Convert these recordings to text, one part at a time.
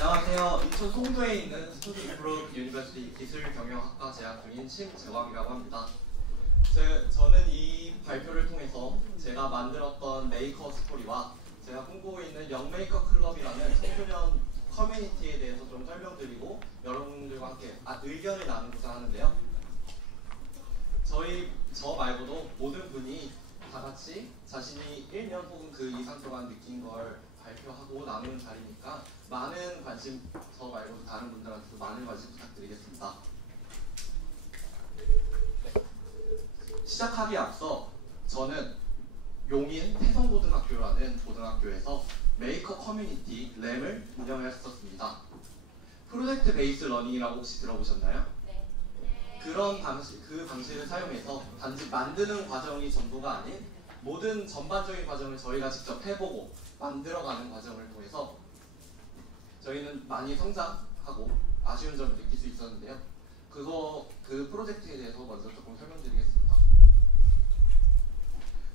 안녕하세요. 인천 송도에 있는 스튜디 그룹 유니버시티 기술경영학과 재학 중인 심재광이라고 합니다. 저는 이 발표를 통해서 제가 만들었던 메이커 스토리와 제가 꿈꾸고 있는 영메이커 클럽이라는 청소년 커뮤니티에 대해서 좀 설명드리고 여러분들과 함께 의견을 나누고자 하는데요. 저 말고도 모든 분이 다 같이 자신이 1년 혹은 그 이상 동안 느낀 걸 발표하고 나누는 자리니까 많은 관심, 저 말고 다른 분들한테도 많은 관심 부탁드리겠습니다. 시작하기에 앞서 저는 용인 태성고등학교라는 고등학교에서 메이커 커뮤니티 램을 운영했었습니다. 프로젝트 베이스 러닝이라고 혹시 들어보셨나요? 그런 그 방식을 사용해서 단지 만드는 과정이 전부가 아닌 모든 전반적인 과정을 저희가 직접 해보고 만들어가는 과정을 통해서 저희는 많이 성장하고 아쉬운 점을 느낄 수 있었는데요. 그 프로젝트에 대해서 먼저 조금 설명드리겠습니다.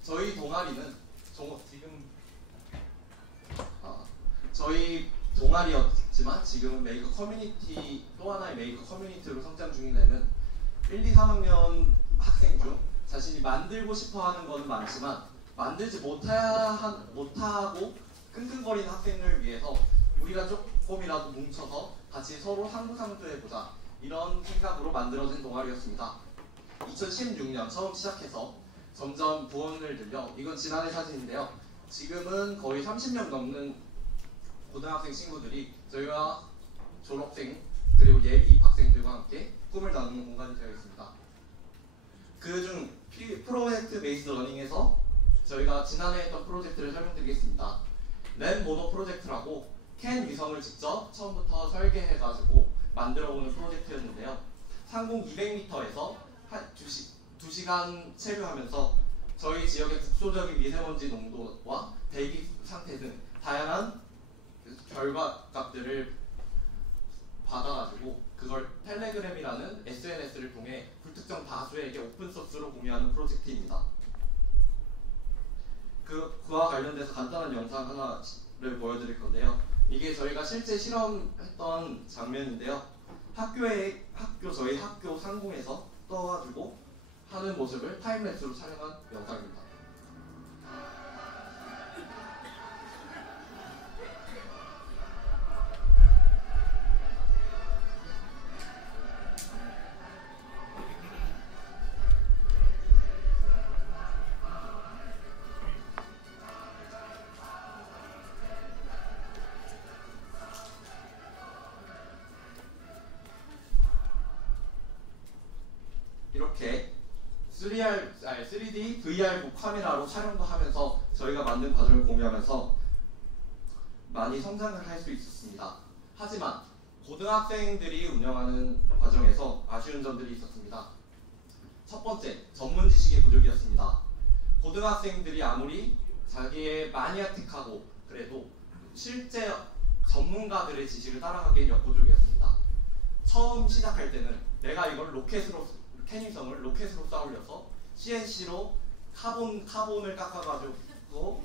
저희 동아리는 저희 동아리였지만 지금은 메이커 커뮤니티, 또 하나의 메이커 커뮤니티로 성장 중인 애는 1, 2, 3학년 학생 중 자신이 만들고 싶어 하는 것은 많지만 만들지 못하고 끙끙거리는 학생을 위해서 우리가 조금이라도 뭉쳐서 같이 서로 상부상조해보자, 이런 생각으로 만들어진 동아리였습니다. 2016년 처음 시작해서 점점 부원을 들려, 이건 지난해 사진인데요. 지금은 거의 30명 넘는 고등학생 친구들이 저희와 졸업생 그리고 예비 입학생들과 함께 꿈을 나누는 공간이 되어 있습니다. 그중 프로젝트 베이스 러닝에서 저희가 지난해 했던 프로젝트를 설명드리겠습니다. 램 모노 프로젝트라고 캔 위성을 직접 처음부터 설계해가지고 만들어보는 프로젝트였는데요. 상공 200m에서 2시간 체류하면서 저희 지역의 국소적인 미세먼지 농도와 대기 상태 등 다양한 결과값들을 받아가지고 그걸 텔레그램이라는 SNS를 통해 불특정 다수에게 오픈소스로 공유하는 프로젝트입니다. 그와 관련돼서 간단한 영상 하나를 보여드릴 건데요. 이게 저희가 실제 실험했던 장면인데요. 저희 학교 상공에서 떠가지고 하는 모습을 타임랩스로 촬영한 영상입니다. 이렇게 3D VR 카메라로 촬영도 하면서 저희가 만든 과정을 공유하면서 많이 성장을 할 수 있었습니다. 하지만 고등학생들이 운영하는 과정에서 아쉬운 점들이 있었습니다. 첫 번째, 전문 지식의 부족이었습니다. 고등학생들이 아무리 자기의 마니아틱하고 그래도 실제 전문가들의 지식을 따라가기엔 역부족이었습니다. 처음 시작할 때는 내가 이걸 캐니성을 로켓으로 쏴올려서 CNC로 카본을 깎아가지고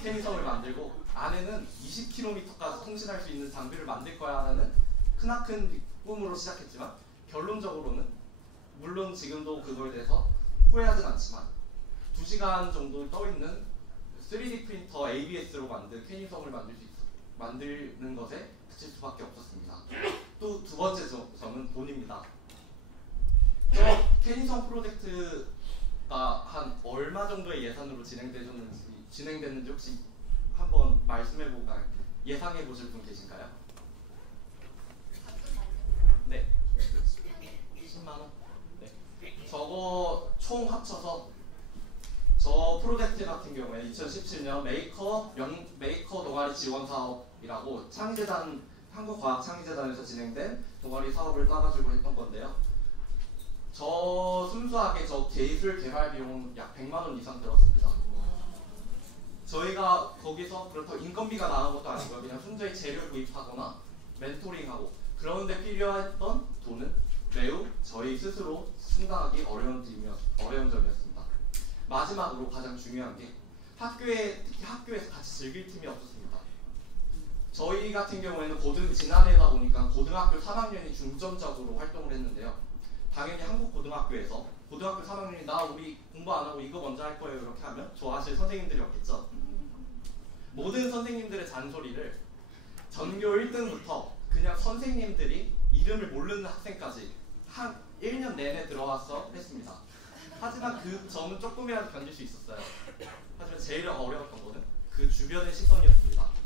캐니성을 만들고 안에는 20km까지 통신할 수 있는 장비를 만들 거야 라는 크나큰 꿈으로 시작했지만 결론적으로는 물론 지금도 그거에 대해서 후회하진 않지만 2시간 정도 떠있는 3D 프린터 ABS로 만든 캐니성을 만드는 것에 그칠 수밖에 없었습니다. 또 두 번째 점은 돈입니다. 캐니성 프로젝트가 한 얼마 정도의 예산으로 진행됐는지 혹시 한번 말씀해볼까요? 예상해보실 분 계신가요? 네. 10만원? 네. 저거 총 합쳐서 저 프로젝트 같은 경우에 2017년 메이커 동아리 지원 사업이라고 한국과학창의재단에서 진행된 동아리 사업을 따가지고 했던 건데요. 순수하게 기술 개발 비용 약 100만원 이상 들었습니다. 저희가 거기서 그렇다고 인건비가 나간 것도 아니고요. 그냥 순전히 재료 구입하거나 멘토링하고 그런데 필요했던 돈은 매우 저희 스스로 충당하기 어려운 점이었습니다. 마지막으로 가장 중요한 게 특히 학교에서 같이 즐길 틈이 없었습니다. 저희 같은 경우에는 지난해다 보니까 고등학교 3학년이 중점적으로 활동을 했는데요. 당연히 한국 고등학교에서 고등학교 3학년이 우리 공부 안 하고 이거 먼저 할 거예요 이렇게 하면 좋아하실 선생님들이 없겠죠. 모든 선생님들의 잔소리를 전교 1등부터 그냥 선생님들이 이름을 모르는 학생까지 한 1년 내내 들어와서 했습니다. 하지만 그 점은 조금이라도 견딜 수 있었어요. 하지만 제일 어려웠던 거는 그 주변의 시선이었습니다.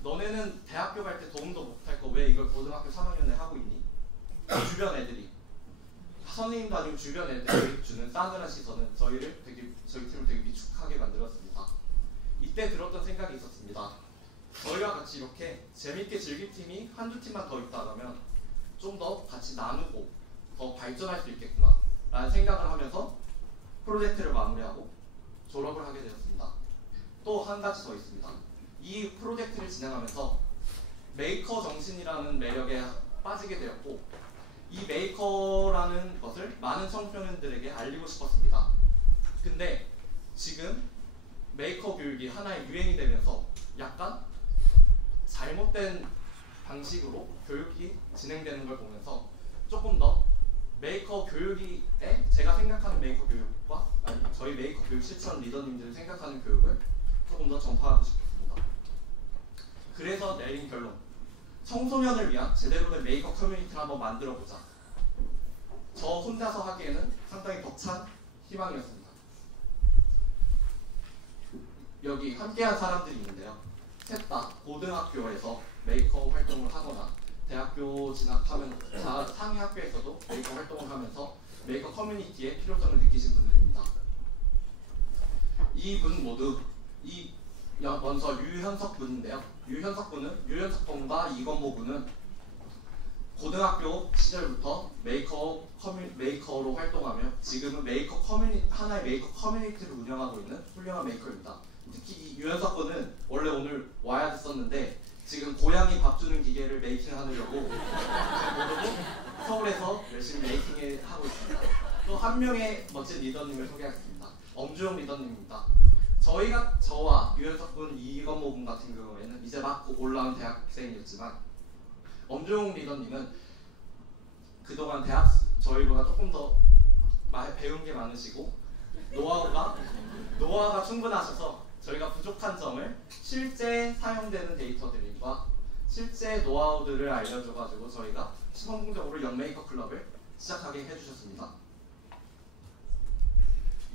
너네는 대학교 갈 때 도움도 못할 거 왜 이걸 고등학교 3학년에 하고 있니? 주변 애들이 선생님도 아니고 주변 애들이 주는 싸늘한 시선은 저희 팀을 되게 미축하게 만들었습니다. 이때 들었던 생각이 있었습니다. 저희와 같이 이렇게 재밌게 즐길 팀이 한두 팀만 더 있다면 좀 더 같이 나누고 더 발전할 수 있겠구나 라는 생각을 하면서 프로젝트를 마무리하고 졸업을 하게 되었습니다. 또 한 가지 더 있습니다. 이 프로젝트를 진행하면서 메이커 정신이라는 매력에 빠지게 되었고 이 메이커라는 것을 많은 청소년들에게 알리고 싶었습니다. 근데 지금 메이커 교육이 하나의 유행이 되면서 약간 잘못된 방식으로 교육이 진행되는 걸 보면서 조금 더 메이커 교육에 제가 생각하는 메이커 교육과 저희 메이커 교육 실천 리더님들이 생각하는 교육을 조금 더 전파하고 싶습니다. 그래서 내린 결론, 청소년을 위한 제대로 된 메이커 커뮤니티를 한번 만들어보자. 저 혼자서 하기에는 상당히 벅찬 희망이었습니다. 여기 함께한 사람들이 있는데요. 셋 다 고등학교에서 메이커 활동을 하거나 대학교 진학하면 상위 학교에서도 메이커 활동을 하면서 메이커 커뮤니티의 필요성을 느끼신 분들입니다. 이분 모두 먼저 유현석 군인데요. 유현석 군과 이건모 군은 고등학교 시절부터 메이커로 활동하며 지금은 하나의 메이커 커뮤니티를 운영하고 있는 훌륭한 메이커입니다. 특히 유현석 군은 원래 오늘 와야 했었는데 지금 고양이 밥 주는 기계를 메이킹하려고 모르고 서울에서 열심히 메이킹을 하고 있습니다. 또 한 명의 멋진 리더님을 소개하겠습니다. 엄주영 리더님입니다. 저와 유현석 군, 이건모 군 같은 경우에는 이제 막 올라온 대학생이었지만 엄주영 리더님은 그동안 저희보다 조금 더 배운 게 많으시고 노하우가 충분하셔서 저희가 부족한 점을 실제 사용되는 데이터들과 실제 노하우들을 알려줘가지고 저희가 성공적으로 영메이커 클럽을 시작하게 해주셨습니다.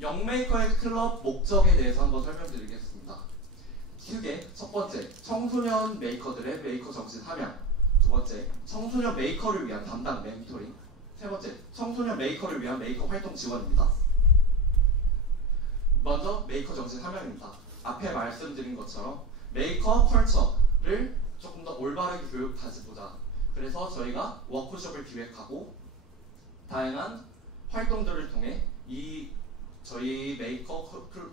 영메이커의 클럽 목적에 대해서 한번 설명드리겠습니다. 크게 첫 번째, 청소년 메이커들의 메이커 정신 함양. 두 번째, 청소년 메이커를 위한 담당 멘토링. 세 번째, 청소년 메이커를 위한 메이커 활동 지원입니다. 먼저 메이커 정신 함양입니다. 앞에 말씀드린 것처럼 메이커 컬처를 조금 더 올바르게 교육하지보자. 그래서 저희가 워크숍을 기획하고 다양한 활동들을 통해 저희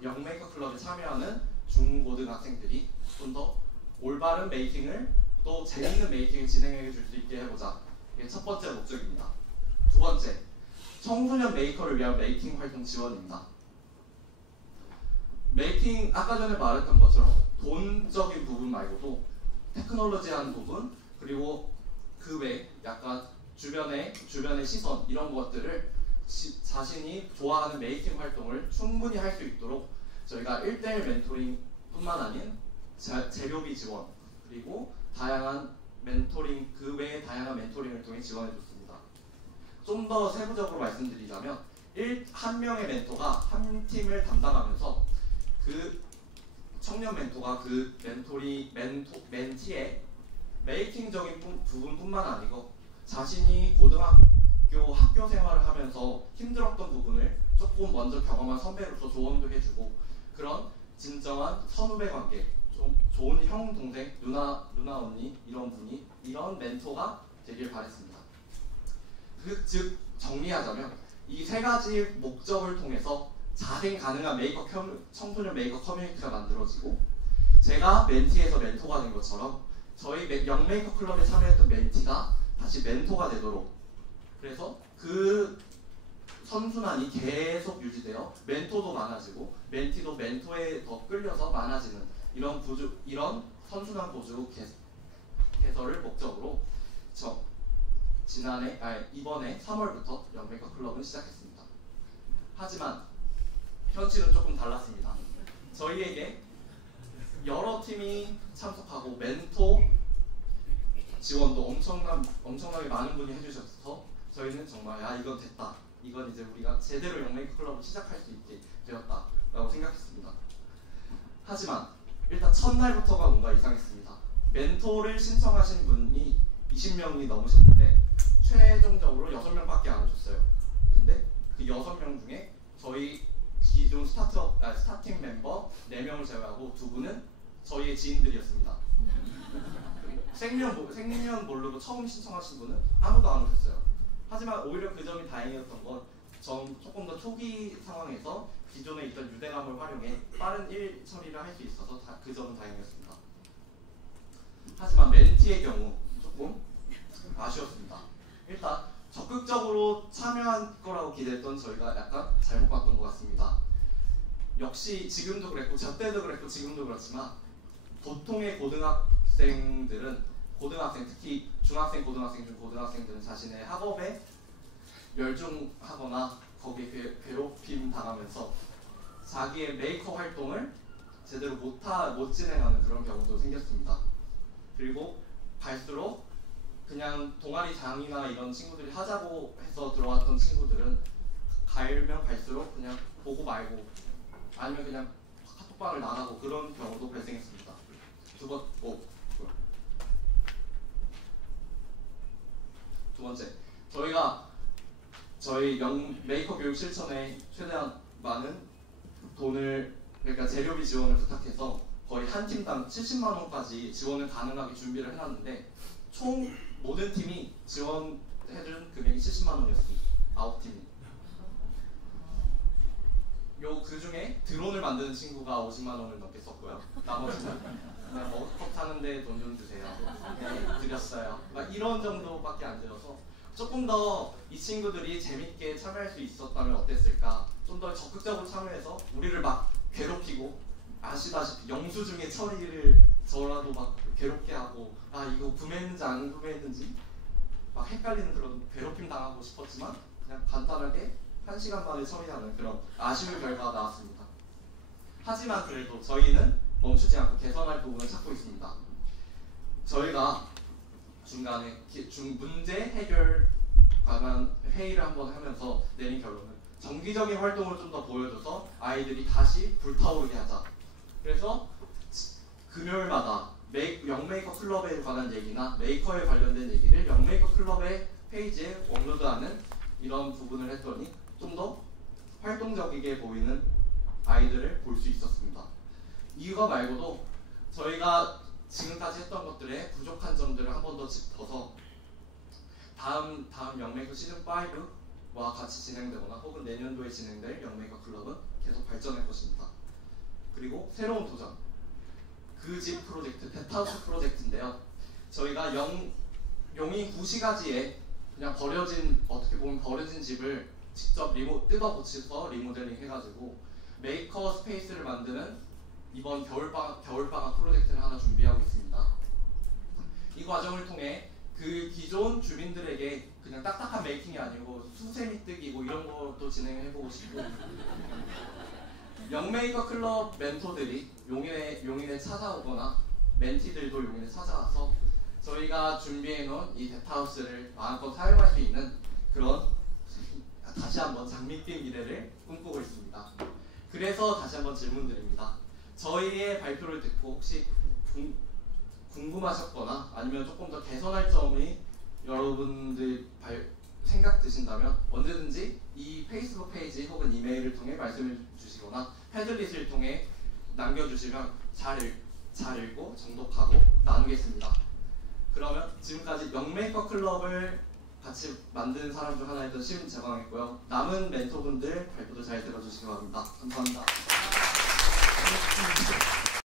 영메이커 클럽에 참여하는 중고등학생들이 좀 더 올바른 메이킹을 또 재밌는 메이킹을 진행해 줄 수 있게 해보자. 이게 첫 번째 목적입니다. 두 번째, 청소년 메이커를 위한 메이킹 활동 지원입니다. 메이킹, 아까 전에 말했던 것처럼 돈적인 부분 말고도 테크놀로지한 부분, 그리고 그 외 약간 주변의 시선, 이런 것들을 자신이 좋아하는 메이킹 활동을 충분히 할 수 있도록 저희가 1:1 멘토링 뿐만 아닌 재료비 지원, 그리고 다양한 멘토링, 그 외의 다양한 멘토링을 통해 지원해줬습니다. 좀 더 세부적으로 말씀드리자면 한 명의 멘토가 한 팀을 담당하면서 그 청년 멘토가 그 멘티의 메이킹적인 부분뿐만 아니고 자신이 학교 생활을 하면서 힘들었던 부분을 조금 먼저 경험한 선배로서 조언도 해주고 그런 진정한 선후배 관계, 좀 좋은 형, 동생, 누나, 언니 이런 멘토가 되길 바랬습니다. 즉 정리하자면 이 세 가지 목적을 통해서 자생 가능한 청소년 메이커 커뮤니티가 만들어지고 제가 멘티에서 멘토가 된 것처럼 저희 영메이커 클럽에 참여했던 멘티가 다시 멘토가 되도록, 그래서 그 선순환이 계속 유지되어 멘토도 많아지고 멘티도 멘토에 더 끌려서 많아지는 이런 선순환 구조 개설을 목적으로 이번에 3월부터 영메이커 클럽은 시작했습니다. 하지만 현실은 조금 달랐습니다. 저희에게 여러 팀이 참석하고 멘토 지원도 엄청나게 많은 분이 해주셔서 저희는 정말 이건 됐다. 이건 이제 우리가 제대로 영메이커 클럽을 시작할 수 있게 되었다라고 생각했습니다. 하지만 일단 첫날부터가 뭔가 이상했습니다. 멘토를 신청하신 분이 20명이 넘으셨는데 최종적으로 6명밖에 안 오셨어요. 근데 그 6명 중에 저희 기존 스타팅 멤버 4명을 제외하고 2분은 저희의 지인들이었습니다. 생년 모르고 처음 신청하신 분은 아무도 안 오셨어요. 하지만 오히려 그 점이 다행이었던 건 조금 더 초기 상황에서 기존에 있던 유대감을 활용해 빠른 일 처리를 할 수 있어서 그 점은 다행이었습니다. 하지만 멘티의 경우 조금 아쉬웠습니다. 일단 적극적으로 참여할 거라고 기대했던 저희가 약간 잘못 봤던 것 같습니다. 역시 지금도 그랬고 저 때도 그랬고 지금도 그렇지만 보통의 고등학생들은 특히 중학생, 고등학생, 중고등학생들은 자신의 학업에 열중하거나 거기에 괴롭힘 당하면서 자기의 메이커 활동을 제대로 못 진행하는 그런 경우도 생겼습니다. 그리고 갈수록 그냥 동아리장이나 이런 친구들이 하자고 해서 들어왔던 친구들은 가면 갈수록 그냥 보고 말고 아니면 그냥 카톡방을 나가고 그런 경우도 발생했습니다. 두 번째, 저희 메이커 교육 실천에 최대한 많은 그러니까 재료비 지원을 부탁해서 거의 한 팀당 70만 원까지 지원을 가능하게 준비를 해놨는데 총 모든 팀이 지원해준 금액이 70만 원이었습니다. 9팀이. 그 중에 드론을 만드는 친구가 50만 원을 넘게 썼고요. 나머지는 그냥 머그컵 사는데 돈 좀 주세요. 네, 드렸어요. 이런 정도밖에 안 들어서 조금 더 이 친구들이 재밌게 참여할 수 있었다면 어땠을까? 좀 더 적극적으로 참여해서 우리를 막 괴롭히고 아시다시피 영수증의 처리를 저라도 막 괴롭게 하고 이거 구매했는지 안 구매했는지 막 헷갈리는 그런 괴롭힘 당하고 싶었지만 그냥 간단하게 1시간 만에 처리하는 그런 아쉬운 결과가 나왔습니다. 하지만 그래도 저희는 멈추지 않고 개선할 부분을 찾고 있습니다. 저희가 중간에 문제 해결 관한 회의를 한번 하면서 내린 결론은 정기적인 활동을 좀 더 보여줘서 아이들이 다시 불타오르게 하자. 그래서 금요일마다 영메이커 클럽에 관한 얘기나 메이커에 관련된 얘기를 영메이커 클럽의 페이지에 업로드하는 이런 부분을 했더니 좀 더 활동적이게 보이는 아이들을 볼 수 있었습니다. 이거 말고도 저희가 지금까지 했던 것들의 부족한 점들을 한 번 더 짚어서 다음 영메이커 시즌5와 같이 진행되거나 혹은 내년도에 진행될 영메이커 클럽은 계속 발전할 것입니다. 그리고 새로운 도전, 그 집 프로젝트, 펜트하우스 프로젝트인데요. 저희가 용인 구시가지에 그냥 어떻게 보면 버려진 집을 직접 뜯어 고쳐서 리모델링 해가지고 메이커 스페이스를 만드는 이번 겨울방학 프로젝트를 하나 준비하고 있습니다. 이 과정을 통해 그 기존 주민들에게 그냥 딱딱한 메이킹이 아니고 수세미 뜨기고 이런 것도 진행해보고 싶고 영메이커 클럽 멘토들이 용인에 찾아오거나 멘티들도 용인에 찾아와서 저희가 준비해놓은 이 펜트하우스를 마음껏 사용할 수 있는 그런 다시 한번 장밋빛 미래를 꿈꾸고 있습니다. 그래서 다시 한번 질문드립니다. 저희의 발표를 듣고 혹시 궁금하셨거나 아니면 조금 더 개선할 점이 여러분들 생각 드신다면 언제든지 이 페이스북 페이지 혹은 이메일을 통해 말씀해 주시거나 패들릿을 통해 남겨주시면 잘 읽고 정독하고 나누겠습니다. 그러면 지금까지 영메이커 클럽을 같이 만든 사람 중 하나였던 심재광이고요. 남은 멘토분들 발표도 잘 들어주시기 바랍니다. 감사합니다.